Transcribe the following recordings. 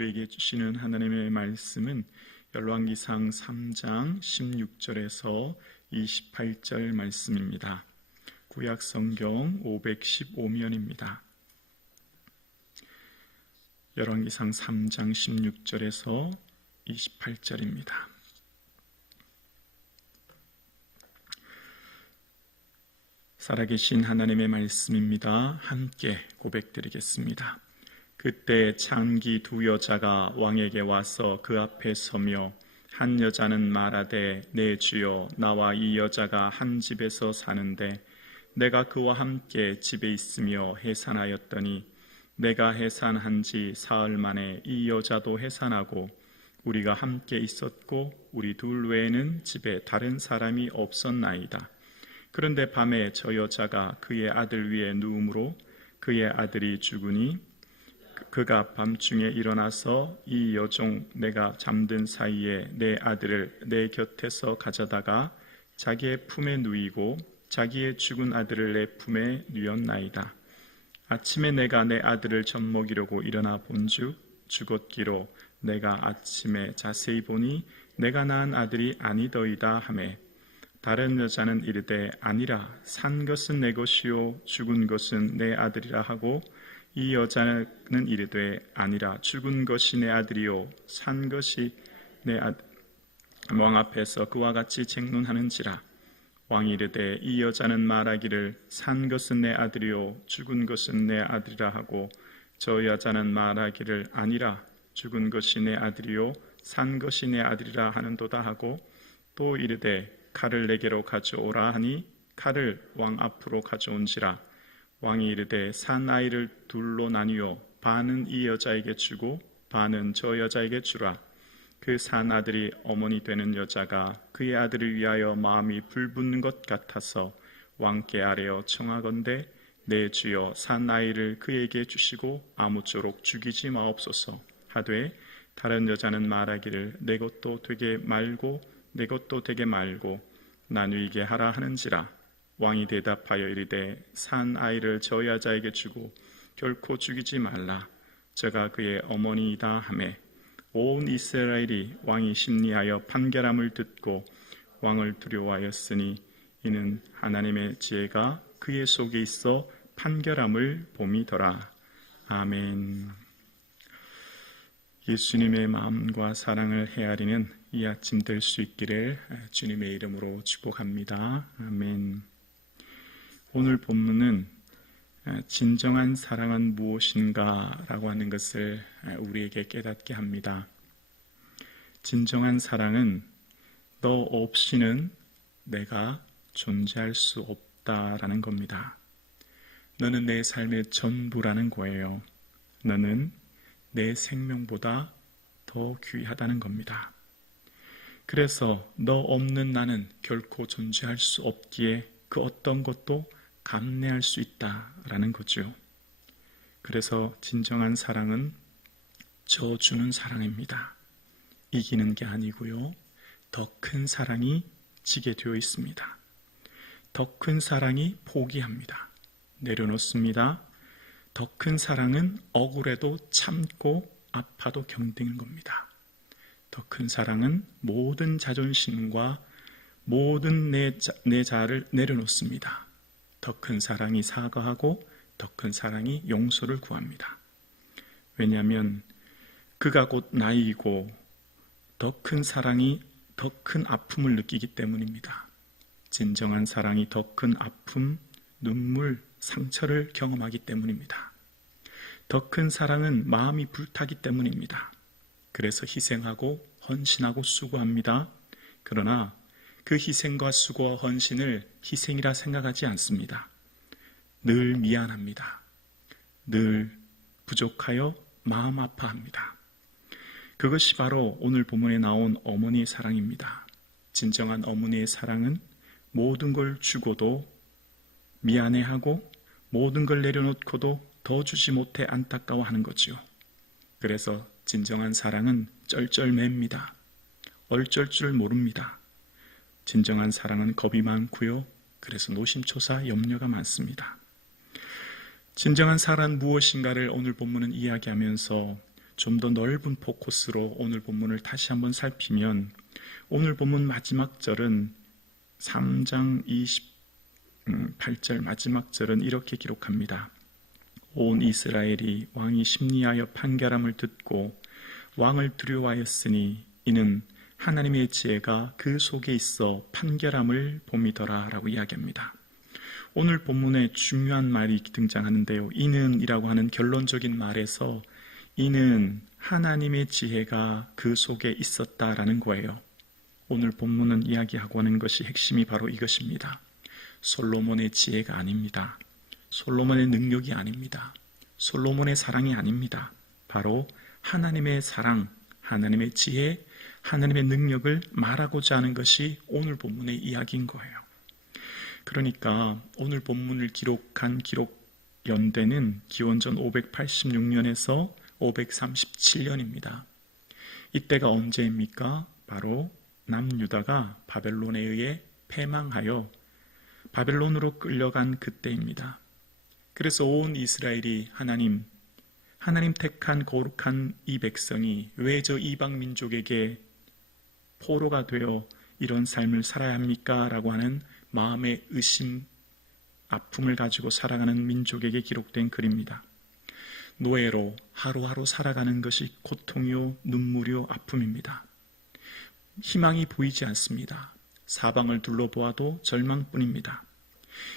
우리에게 주시는 하나님의 말씀은 열왕기상 3장 16절에서 28절 말씀입니다. 구약성경 515면입니다. 열왕기상 3장 16절에서 28절입니다. 살아계신 하나님의 말씀입니다. 함께 고백드리겠습니다. 그때 창기 두 여자가 왕에게 와서 그 앞에 서며 한 여자는 말하되 내 주여 나와 이 여자가 한 집에서 사는데 내가 그와 함께 집에 있으며 해산하였더니 내가 해산한 지 사흘 만에 이 여자도 해산하고 우리가 함께 있었고 우리 둘 외에는 집에 다른 사람이 없었나이다. 그런데 밤에 저 여자가 그의 아들 위에 누움으로 그의 아들이 죽으니 그가 밤중에 일어나서 이 여종 내가 잠든 사이에 내 아들을 내 곁에서 가져다가 자기의 품에 누이고 자기의 죽은 아들을 내 품에 누였나이다. 아침에 내가 내 아들을 젖먹이려고 일어나 본즉 죽었기로 내가 아침에 자세히 보니 내가 낳은 아들이 아니더이다 하매 다른 여자는 이르되 아니라 산 것은 내 것이요 죽은 것은 내 아들이라 하고 이 여자는 이르되 아니라 죽은 것이 내 아들이요 산 것이 내 아들. 왕 앞에서 그와 같이 쟁론하는지라. 왕이 이르되 이 여자는 말하기를 산 것은 내 아들이요 죽은 것은 내 아들이라 하고 저 여자는 말하기를 아니라 죽은 것이 내 아들이요 산 것이 내 아들이라 하는도다 하고 또 이르되 칼을 내게로 가져오라 하니 칼을 왕 앞으로 가져온지라. 왕이 이르되 산 아이를 둘로 나뉘어 반은 이 여자에게 주고 반은 저 여자에게 주라. 그 산 아들이 어머니 되는 여자가 그의 아들을 위하여 마음이 불붙는 것 같아서 왕께 아뢰어 청하건대 내 주여 산 아이를 그에게 주시고 아무쪼록 죽이지 마옵소서 하되 다른 여자는 말하기를 내 것도 되게 말고 내 것도 되게 말고 나누이게 하라 하는지라. 왕이 대답하여 이르되 산 아이를 저 여자에게 주고 결코 죽이지 말라. 저가 그의 어머니이다 하매 온 이스라엘이 왕이 심리하여 판결함을 듣고 왕을 두려워하였으니 이는 하나님의 지혜가 그의 속에 있어 판결함을 봄이더라. 아멘. 예수님의 마음과 사랑을 헤아리는 이 아침 될 수 있기를 주님의 이름으로 축복합니다. 아멘. 오늘 본문은 진정한 사랑은 무엇인가 라고 하는 것을 우리에게 깨닫게 합니다. 진정한 사랑은 너 없이는 내가 존재할 수 없다라는 겁니다. 너는 내 삶의 전부라는 거예요. 너는 내 생명보다 더 귀하다는 겁니다. 그래서 너 없는 나는 결코 존재할 수 없기에 그 어떤 것도 감내할 수 있다라는 거죠. 그래서 진정한 사랑은 져주는 사랑입니다. 이기는 게 아니고요. 더 큰 사랑이 지게 되어 있습니다. 더 큰 사랑이 포기합니다. 내려놓습니다. 더 큰 사랑은 억울해도 참고 아파도 견디는 겁니다. 더 큰 사랑은 모든 자존심과 모든 내 자아를 내려놓습니다. 더 큰 사랑이 사과하고 더 큰 사랑이 용서를 구합니다. 왜냐하면 그가 곧 나이고 더 큰 사랑이 더 큰 아픔을 느끼기 때문입니다. 진정한 사랑이 더 큰 아픔, 눈물, 상처를 경험하기 때문입니다. 더 큰 사랑은 마음이 불타기 때문입니다. 그래서 희생하고 헌신하고 수고합니다. 그러나 그 희생과 수고와 헌신을 희생이라 생각하지 않습니다. 늘 미안합니다. 늘 부족하여 마음 아파합니다. 그것이 바로 오늘 본문에 나온 어머니의 사랑입니다. 진정한 어머니의 사랑은 모든 걸 주고도 미안해하고 모든 걸 내려놓고도 더 주지 못해 안타까워하는 거죠. 그래서 진정한 사랑은 쩔쩔맵니다. 얼쩔 줄 모릅니다. 진정한 사랑은 겁이 많고요. 그래서 노심초사 염려가 많습니다. 진정한 사랑은 무엇인가를 오늘 본문은 이야기하면서 좀 더 넓은 포커스로 오늘 본문을 다시 한번 살피면 오늘 본문 마지막 절은 3장 28절 마지막 절은 이렇게 기록합니다. 온 이스라엘이 왕이 심리하여 판결함을 듣고 왕을 두려워하였으니 이는 하나님의 지혜가 그 속에 있어 판결함을 봄이더라 라고 이야기합니다. 오늘 본문에 중요한 말이 등장하는데요. 이는 이라고 하는 결론적인 말에서 이는 하나님의 지혜가 그 속에 있었다라는 거예요. 오늘 본문은 이야기하고 하는 것이 핵심이 바로 이것입니다. 솔로몬의 지혜가 아닙니다. 솔로몬의 능력이 아닙니다. 솔로몬의 사랑이 아닙니다. 바로 하나님의 사랑, 하나님의 지혜, 하나님의 능력을 말하고자 하는 것이 오늘 본문의 이야기인 거예요. 그러니까 오늘 본문을 기록한 기록 연대는 기원전 586년에서 537년입니다. 이때가 언제입니까? 바로 남유다가 바벨론에 의해 패망하여 바벨론으로 끌려간 그때입니다. 그래서 온 이스라엘이 하나님 택한 거룩한 이 백성이 왜 저 이방 민족에게 포로가 되어 이런 삶을 살아야 합니까? 라고 하는 마음의 의심, 아픔을 가지고 살아가는 민족에게 기록된 글입니다. 노예로 하루하루 살아가는 것이 고통이요, 눈물이요, 아픔입니다. 희망이 보이지 않습니다. 사방을 둘러보아도 절망뿐입니다.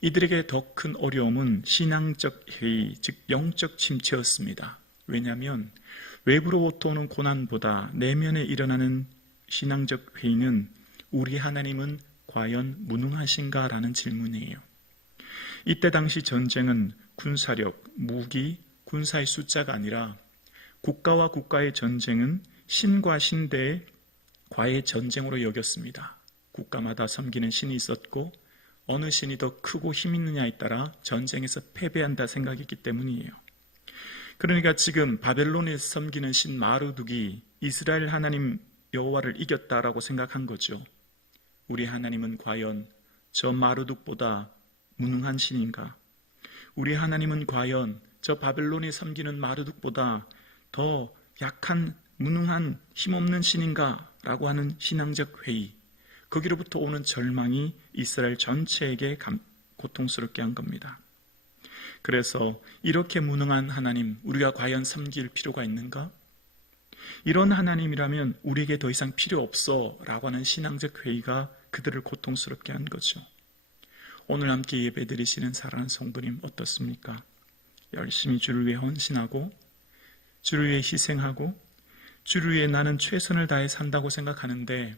이들에게 더 큰 어려움은 신앙적 회의, 즉 영적 침체였습니다. 왜냐하면 외부로부터 오는 고난보다 내면에 일어나는 신앙적 회의는 우리 하나님은 과연 무능하신가? 라는 질문이에요. 이때 당시 전쟁은 군사력, 무기, 군사의 숫자가 아니라 국가와 국가의 전쟁은 신과 신대의 과의 전쟁으로 여겼습니다. 국가마다 섬기는 신이 있었고 어느 신이 더 크고 힘 있느냐에 따라 전쟁에서 패배한다 생각했기 때문이에요. 그러니까 지금 바벨론에서 섬기는 신 마르둑이 이스라엘 하나님 여호와를 이겼다라고 생각한 거죠. 우리 하나님은 과연 저 마르둑보다 무능한 신인가? 우리 하나님은 과연 저 바벨론에 섬기는 마르둑보다 더 약한 무능한 힘없는 신인가? 라고 하는 신앙적 회의, 거기로부터 오는 절망이 이스라엘 전체에게 고통스럽게 한 겁니다. 그래서 이렇게 무능한 하나님, 우리가 과연 섬길 필요가 있는가? 이런 하나님이라면 우리에게 더 이상 필요 없어 라고 하는 신앙적 회의가 그들을 고통스럽게 한 거죠. 오늘 함께 예배드리시는 사랑하는 성도님 어떻습니까? 열심히 주를 위해 헌신하고 주를 위해 희생하고 주를 위해 나는 최선을 다해 산다고 생각하는데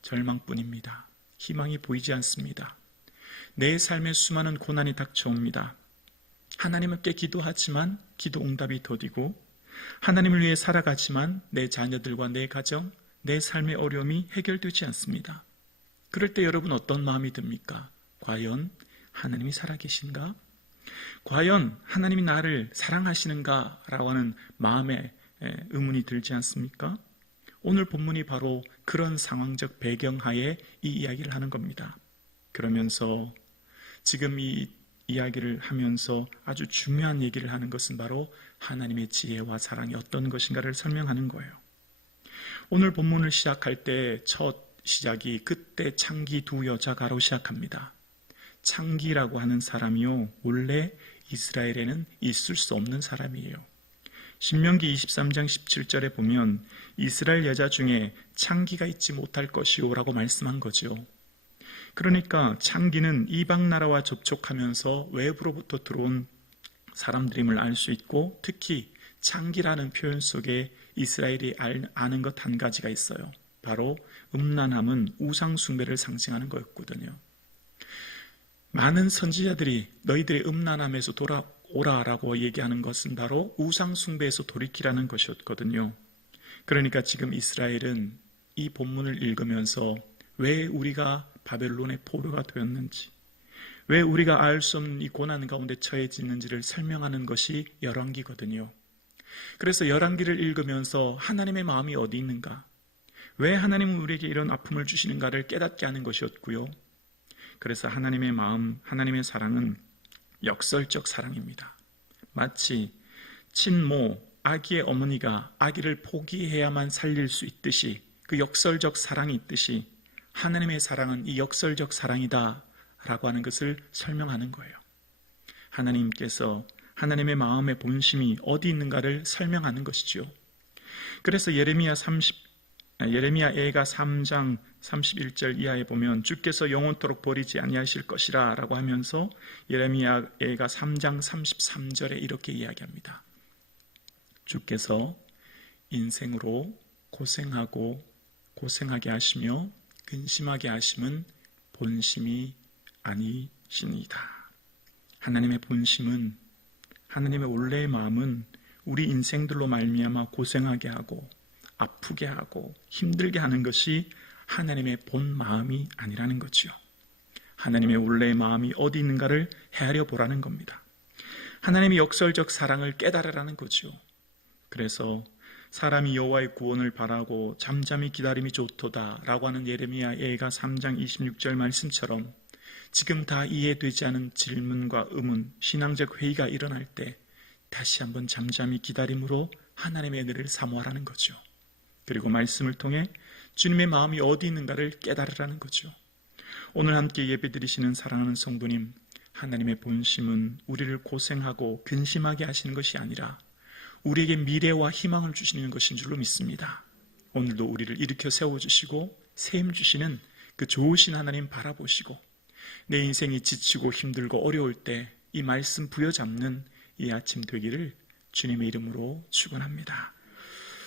절망뿐입니다. 희망이 보이지 않습니다. 내 삶에 수많은 고난이 닥쳐옵니다. 하나님께 기도하지만 기도 응답이 더디고 하나님을 위해 살아가지만 내 자녀들과 내 가정, 내 삶의 어려움이 해결되지 않습니다. 그럴 때 여러분 어떤 마음이 듭니까? 과연 하나님이 살아계신가? 과연 하나님이 나를 사랑하시는가? 라고 하는 마음에 의문이 들지 않습니까? 오늘 본문이 바로 그런 상황적 배경하에 이 이야기를 하는 겁니다. 그러면서 지금 이 이야기를 하면서 아주 중요한 얘기를 하는 것은 바로 하나님의 지혜와 사랑이 어떤 것인가를 설명하는 거예요. 오늘 본문을 시작할 때 첫 시작이 그때 창기 두 여자가로 시작합니다. 창기라고 하는 사람이요, 원래 이스라엘에는 있을 수 없는 사람이에요. 신명기 23장 17절에 보면 이스라엘 여자 중에 창기가 있지 못할 것이요 라고 말씀한 거죠. 그러니까 창기는 이방 나라와 접촉하면서 외부로부터 들어온 사람들임을 알 수 있고, 특히 창기라는 표현 속에 이스라엘이 아는 것 한 가지가 있어요. 바로 음란함은 우상 숭배를 상징하는 거였거든요. 많은 선지자들이 너희들의 음란함에서 돌아오라라고 얘기하는 것은 바로 우상 숭배에서 돌이키라는 것이었거든요. 그러니까 지금 이스라엘은 이 본문을 읽으면서 왜 우리가 바벨론의 포로가 되었는지, 왜 우리가 알 수 없는 이 고난 가운데 처해지는지를 설명하는 것이 열왕기거든요. 그래서 열왕기를 읽으면서 하나님의 마음이 어디 있는가, 왜 하나님은 우리에게 이런 아픔을 주시는가를 깨닫게 하는 것이었고요. 그래서 하나님의 마음, 하나님의 사랑은 역설적 사랑입니다. 마치 친모, 아기의 어머니가 아기를 포기해야만 살릴 수 있듯이 그 역설적 사랑이 있듯이 하나님의 사랑은 이 역설적 사랑이다 라고 하는 것을 설명하는 거예요. 하나님께서 하나님의 마음의 본심이 어디 있는가를 설명하는 것이죠. 그래서 예레미야 애가 3장 31절 이하에 보면 주께서 영원토록 버리지 아니하실 것이라 라고 하면서 예레미야 애가 3장 33절에 이렇게 이야기합니다. 주께서 인생으로 고생하게 하시며 근심하게 하심은 본심이 아니시니이다. 하나님의 본심은, 하나님의 원래의 마음은 우리 인생들로 말미암아 고생하게 하고 아프게 하고 힘들게 하는 것이 하나님의 본 마음이 아니라는 거죠. 하나님의 원래의 마음이 어디 있는가를 헤아려 보라는 겁니다. 하나님의 역설적 사랑을 깨달으라는 거죠. 그래서 사람이 여호와의 구원을 바라고 잠잠히 기다림이 좋도다 라고 하는 예레미야 애가 3장 26절 말씀처럼 지금 다 이해되지 않은 질문과 의문, 신앙적 회의가 일어날 때 다시 한번 잠잠히 기다림으로 하나님의 은혜를 사모하라는 거죠. 그리고 말씀을 통해 주님의 마음이 어디 있는가를 깨달으라는 거죠. 오늘 함께 예배드리시는 사랑하는 성도님, 하나님의 본심은 우리를 고생하고 근심하게 하시는 것이 아니라 우리에게 미래와 희망을 주시는 것인 줄로 믿습니다. 오늘도 우리를 일으켜 세워주시고 세임 주시는 그 좋으신 하나님 바라보시고 내 인생이 지치고 힘들고 어려울 때 이 말씀 부여잡는 이 아침 되기를 주님의 이름으로 축원합니다.